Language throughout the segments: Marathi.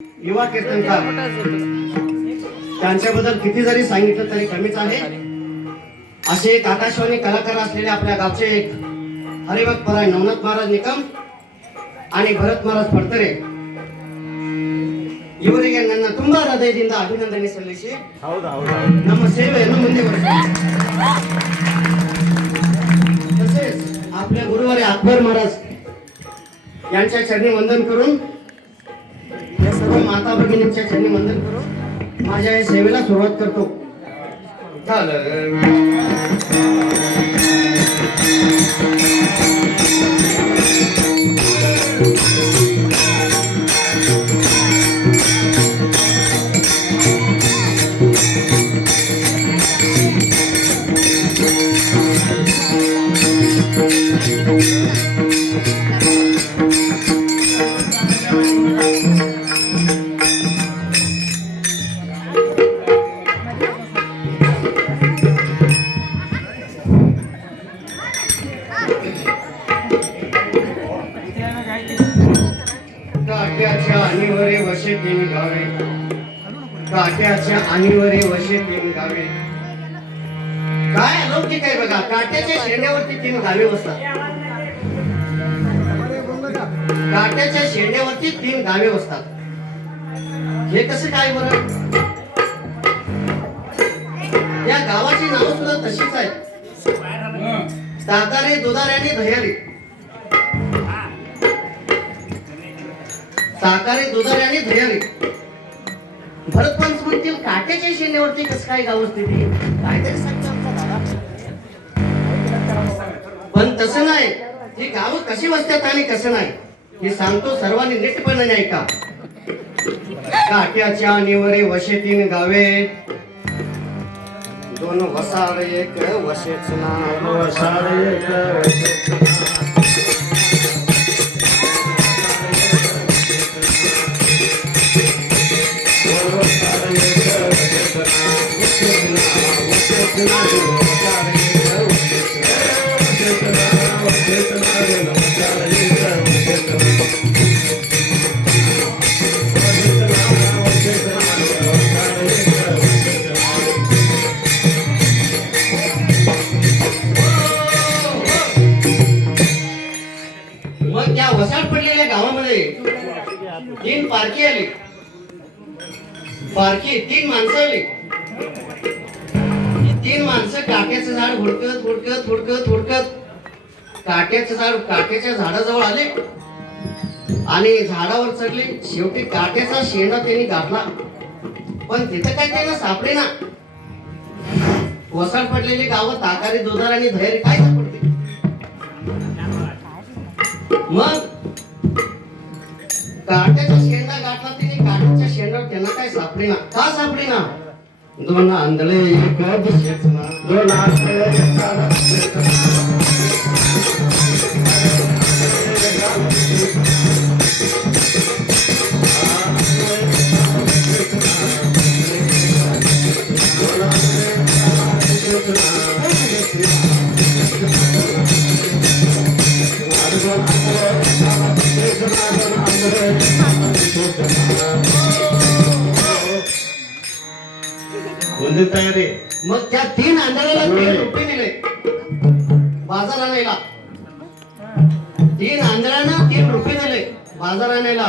युवा कीर्तनकार, त्यांच्याबद्दल किती जरी सांगितलं तरी कमीच आहे. असे एक आकाशवाणी कलाकार असलेले आपल्या गावचे एक हरिभक्त पराय नवनाथ महाराज निकम आणि भरत महाराज ಪಡ್ತಾರೆ. ಇವರಿಗೆ ನನ್ನ ತುಂಬಾ ಹೃದಯದಿಂದ ಅಭಿನಂದನೆ ಸಲ್ಲಿಸಿ ನಮ್ಮ ಸೇವೆಯನ್ನು ಮುಂದುವರಿಸಿ. तसेच आपल्या गुरुवारी अकबर महाराज यांच्या चरणी वंदन करून, या सर्व माता भगिनींच्या चरणी वंदन करून माझ्या या सेवेला सुरुवात करतो. काट्याच्या आणीवरे वशे तीन गावे, काट्याच्या आणीवरे वशे तीन गावे. काय अलौकिक आहे बघा. काट्याच्या शेंड्यावरती तीन गावे बसतात. काट्याच्या शेंड्यावरती तीन गावे बसतात. हे कसं काय बरं? या गावाची नाव सुद्धा तशीच आहेत. सातारे, दुधारे आणि दह्यारी. सातारे, दुधारे आणि दह्यारी. भरतपंच म्हणतील काट्याच्या शेंड्यावरती कसं काय गाव असते ते? काहीतरी सांगतो आमचा दादा. पण तसं नाही. ही गावं कशी बसतात आणि कसं नाही हे सांगतो. सर्वांनी नीटपणाने ऐका. काट्याच्या आणीवरे वशे तीन गावे, दोन वसाड एक वशेच नाव. वसाड एक वशेच मग त्या वसाड पडलेल्या गावामध्ये तीन पारखी आली. पारखी तीन माणसं आली. तीन माणसं काट्याचं झाड हुडकत हुडकत हुडकत हुडकत काट्याच्या झाडाजवळ आले आणि झाडावर चढले. शेवटी काट्याचा शेंडा त्यांनी गाठला, पण तिथं काय त्यांना सापडेना. वसाड पडलेली गावं ताकारी, दुधार आणि धैर्य काय सापडते? मग काट्याचा शेंडा गाठला तिने. काट्याच्या शेंडावर त्यांना काय सापडेना. का सापडेना? दोन आंधळे एक दिशेच ना. दोन आंधळे तयारी. मग त्या तीन आंधळ्याला 3 रुपये दिले बाजार आणायला. तीन आंधळ्यांना 3 रुपये दिले बाजार आणायला.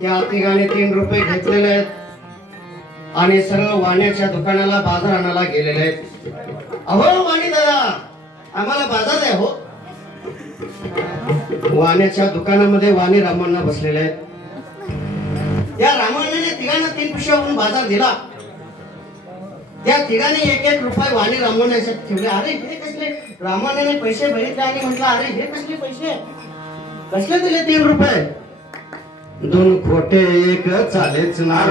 त्या तिघाने 3 रुपये घेतलेले आहेत आणि सरळ वाण्याच्या दुकानाला बाजार आणायला गेलेले आहेत. अहो वाणी दादा, आम्हाला बाजार द्या हो. वाण्याच्या दुकानामध्ये वाणी रामांना बसलेले आहेत. त्या रामाने तिघांना 3 पिशव्याहून बाजार दिला. त्या तिघांनी 1-1 रुपये वाणी रामाने ठेवले. अरे हे कसले? रामाने पैसे बघितले आणि म्हटलं अरे हे कसले पैसे? कसले दिले 3 रुपये? 2 खोटे एक चालेच ना.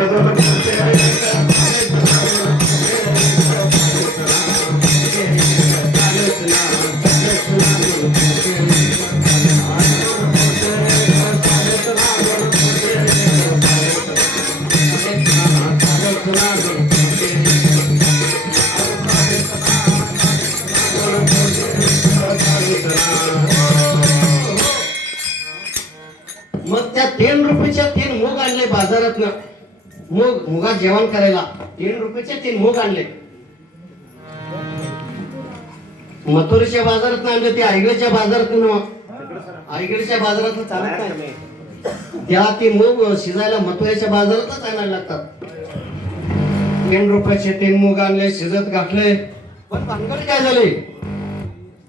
मग त्या 3 रुपयाच्या 3 मूग आणले बाजारात. मुगात जेवण करायला 3 रुपयाचे 3 मूग आणले. मथुरेच्या बाजारात आणले ते आईगडच्या बाजारात आईगडच्या बाजारात चालत नाही. त्या ते मूग शिजायला मथुरेच्या बाजारातच आणायला लागतात. 3 रुपयाचे 3 मूग आणले, शिजत घातले. पण भानगड काय झाले?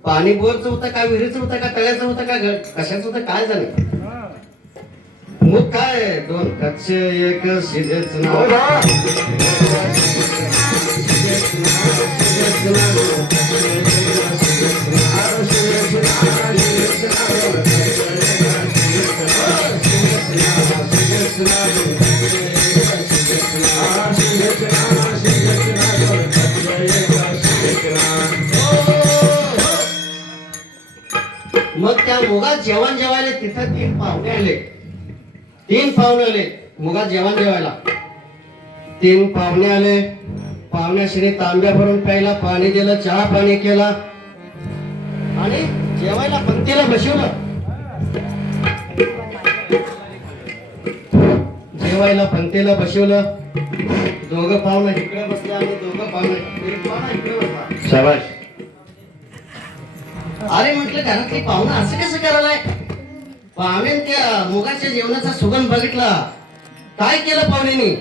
पाणी बोरचं होतं का, विहिरीचं होतं का, तळ्याचं होतं का, कशाचं होतं काय झालं? मूग काय 2 कच्चे 1 शिजेच ना. मग त्या मुगात जेवण जेवायला तिथं 3 पाहुणे आले. 3 पाहुणे आले मुगात जेवण जेवायला. 3 पाहुणे आले. पाहुण्याशी तांब्या भरून प्यायला पाणी दिलं, चहा पाणी केला आणि जेवायला पंक्तीला बसवलं. जेवायला पंक्तीला बसवलं. दोघं पाहुणे इकडे बसले आणि दोघं पाहुणे इकडे बसला. शाबाश. अरे म्हटलं घरातली पाहुणं असं कसं करायलाय? पाहुणे त्या मुगाच्या जेवणाचा सुगंध बघितला. काय केलं पाहुण्यानी?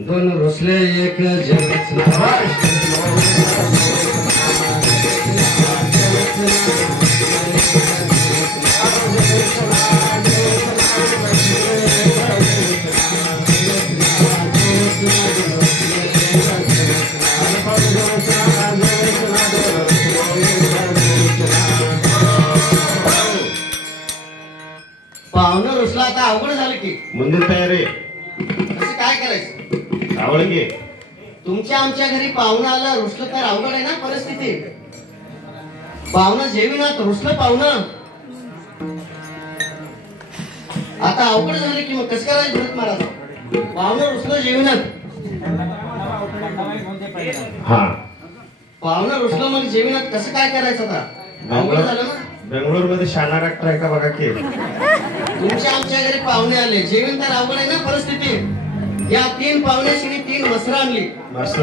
2 रुसले 1 जेवच पाहुणं रुसला. आता अवघड झालं की मंदिर तयार आहे. असं काय करायचं? आवड घे. तुमच्या आमच्या घरी पाहुणं आलं रुसलं तर अवघड आहे ना परिस्थिती. पाहुणं जेविनात रुसलं पाहुणं. आता अवघड झालं की मग कसं करायचं भरत महाराज? पाहुणं रुसलं जेविनात. हा पाहुणं रुसलं मग जेविनात कसं काय करायचं? आता अवघड झालं ना. बेंगलोर मध्ये शाना डॉक्टर आहे का बघा की. तुमच्या आमच्या घरी पाहुणे आले जेवण तर अवघड आहे ना परिस्थिती. या 3 पाहुण्याशी 3 मसरं आणली मस्त.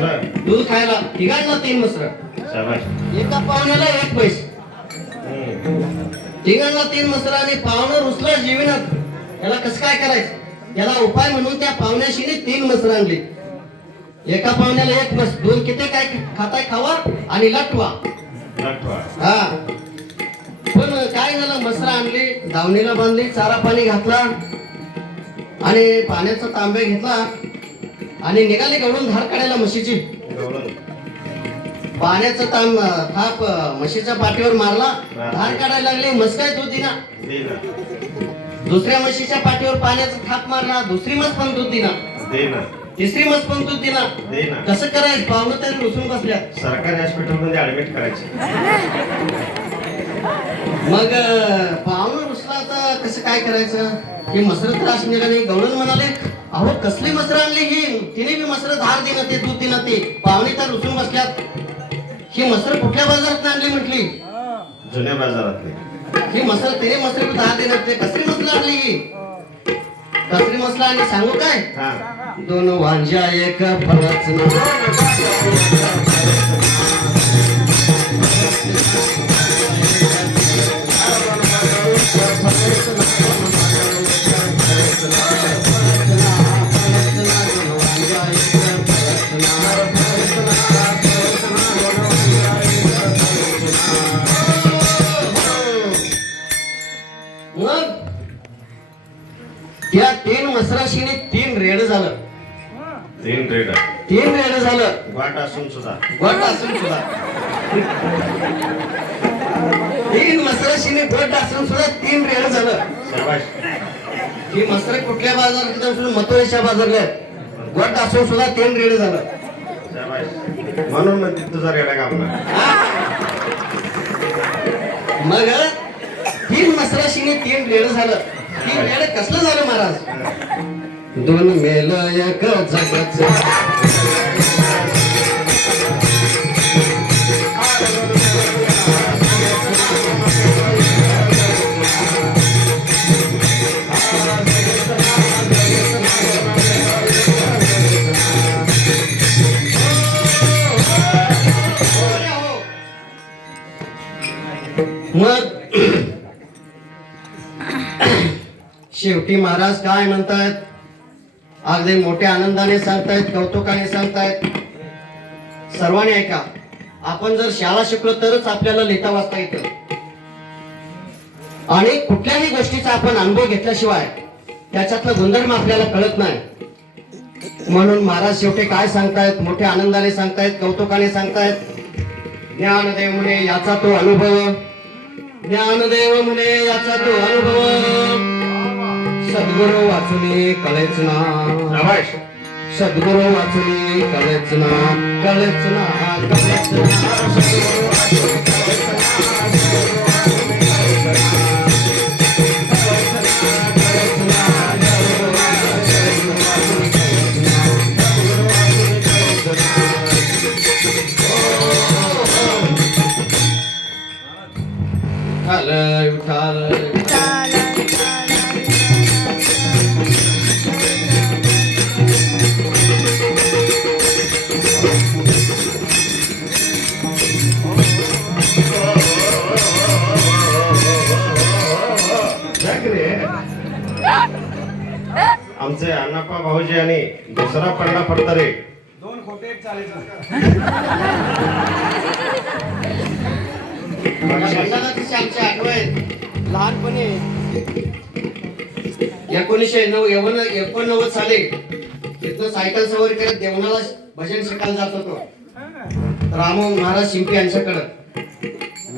दूध खायला. तिघांना 3 मसरं. शाबाश. एका पाहुण्याला 1 पैसे. तिघांना 3 मसरं आणि पाहुणं रुसलं जेविनात. याला कसं काय करायचं? याला उपाय म्हणून त्या पाहुण्याशी 3 मसरं आणली. एका पाहुण्याला 1 मस. 2 किती काय खाताय खावा आणि लटवा. हा पण काय झालं? मसरा आणली, दावणीला बांधली, चारा पाणी घातला आणि पाण्याचा तांब्या घेतला आणि निघाली गवळून धार काढायला म्हशीची. पाण्याचा थाप म्हशीच्या पाठीवर मारला. धार काढायला लागली. म्हस काय दूध दिना. दुसऱ्या म्हशीच्या पाठीवर पाण्याचा थाप मारला. दुसरी म्हस पण दूध दिना. तिसरी म्हस पण दूध दिना. कसं करायचं? पाहुणं तरी रुसून बसल्या. सरकारी हॉस्पिटल मध्ये ऍडमिट करायचे. मग पाहुणं रुसला तर कसं काय करायचं? ही मसर त्रास निघाली. गवळण म्हणाले, अहो कसली मसर आणली ही? तिने बी मसर धार दिलं ते दूध दिलं ते. पाहुणे तर रुसून बसल्यात. ही मसर कुठल्या बाजारात आणली म्हटली? जुन्या बाजारातली. ही मसर तिने मसर धार दिलं ते. कसली मसर आणली ही? कसली मसला आणि सांगू काय? 2 वांज्या 1 फणस. त्या 3 मसराशीने 3 रेड झालं. 3 रेड. 3 रेड झालं. वाट असून सुद्धा. 3 मसराशीने गोट असून सुद्धा 3 रेड झालं. शाबाश. ही मसर कुठल्या बाजारात जाऊन? मथुरेच्या बाजारला. गोट असून सुद्धा 3 रेड झालं. शाबाश. म्हणून मग तुझा रेडा कापला. मग 3 मसराशीने 3 रेड झालं. 3 रेड कसलं झालं महाराज? 2 मेल 1 जगत. शेवटी महाराज काय म्हणतायत, अगदी मोठ्या आनंदाने सांगतायत, कौतुकाने सांगतायत. सर्वांनी ऐका, आपण जर शाळा शिकलो तरच आपल्याला लिहिता वाचता येतं आणि कुठल्याही गोष्टीचा आपण अनुभव घेतल्याशिवाय त्याच्यातलं गुणधर्म आपल्याला कळत नाही. म्हणून महाराज शेवटी काय सांगतायत, मोठ्या आनंदाने सांगतायत, कौतुकाने सांगतायत. ज्ञानदेव म्हणे याचा तो अनुभव, ज्ञानदेव म्हणे याचा तो अनुभव, सद्गुरु वाचुनी कळेच ना, शाबाश. सद्गुरु वाचुनी कळेच ना, कळेच ना, कळेच ना, सद्गुरु वाचुनी कळेच ना, सद्गुरु वाचुनी कळेच ना, कळेच ना, कळेच ना, सद्गुरु वाचुनी कळेच ना, सद्गुरु वाचुनी कळेच ना. विठाल विठाल आमचे अण्णाप्पा भाऊजी आणि दुसरा पंडा फडतरे. दोन खोटे एक चालायचं. मंडळाची आमची आठवण लहानपणी 1989 साली तिथनं सायकल सवारी करत देवनाला भजन शिकायला जात होतो रामो महाराज शिंपी यांच्याकडं.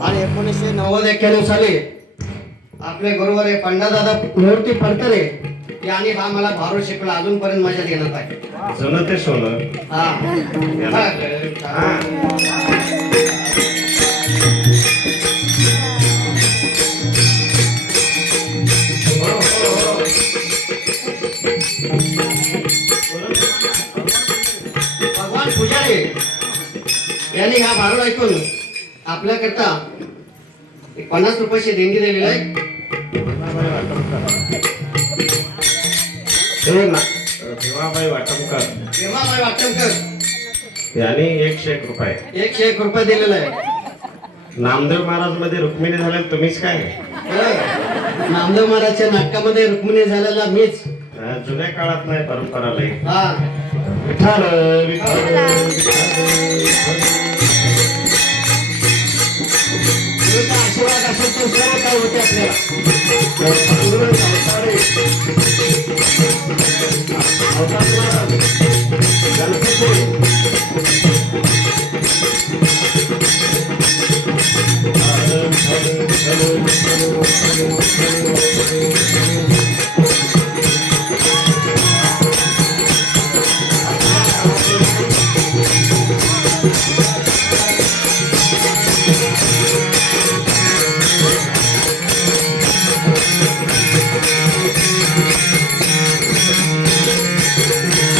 आणि 1990-91 साली आपले गुरुवर आहे पंडादादा मूर्ती फडतरे यांनी हा मला भारू शिकला, अजूनपर्यंत माझ्या ध्यानात आहे. जुनं ते सोनं. हा हा. भगवान पुजारी यांनी हा भारू ऐकून आपल्याकरता 50 रुपयाची देणगी दिलेली आहे. भीमाबाई वाटमकर भीमाबाई वाटमकर यांनी 101 रुपये. 101 रुपये दिलेला आहे. नामदेव महाराज मध्ये रुक्मिणी झाले तुम्हीच काय? नामदेव महाराजच्या नाटकामध्ये रुक्मिणी झालेला मीच. जुन्या काळात नाही परंपरा लई. हा विठ्ठल विठ्ठल गुरुचा आशीर्वाद असेल तर सर्व काय होते आपल्याला. गणपती